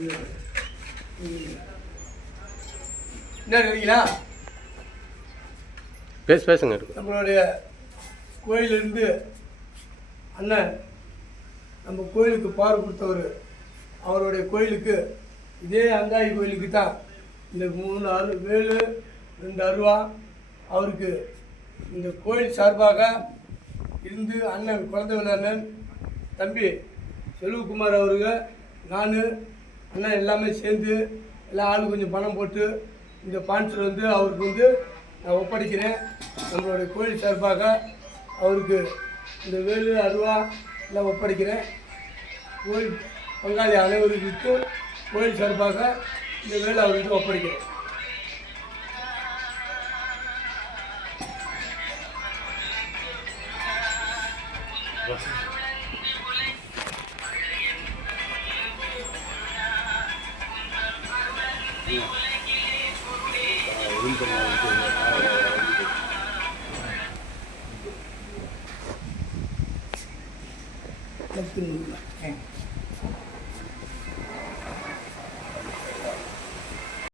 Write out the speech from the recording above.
என்ன இருக்கீங்களா? பேசுங்க. நம்மளுடைய கோயிலிருந்து அண்ணன் நம்ம கோயிலுக்கு பாரு கொடுத்தவர், அவருடைய கோயிலுக்கு இதே அங்காயி கோயிலுக்கு தான் இந்த 3 வேலு 2 அருவா அவருக்கு இந்த கோயில் சார்பாக இருந்து அண்ணன் குழந்தைவேலு அண்ணன் தம்பி செல்வகுமார் அவர்கள் நான் அண்ணன் எல்லாமே சேர்ந்து எல்லா ஆளும் கொஞ்சம் பணம் போட்டு இந்த பான்சர் வந்து அவருக்கு நான் ஒப்படைக்கிறேன். நம்மளுடைய கோயில் சார்பாக அவருக்கு இந்த வேலு அருவா எல்லாம் ஒப்படைக்கிறேன். கோயில் பங்காளி அனைவருக்கும் கோயில் சார்பாக இந்த வேலை அவர்கிட்ட ஒப்படைக்கிறேன். Let's do it.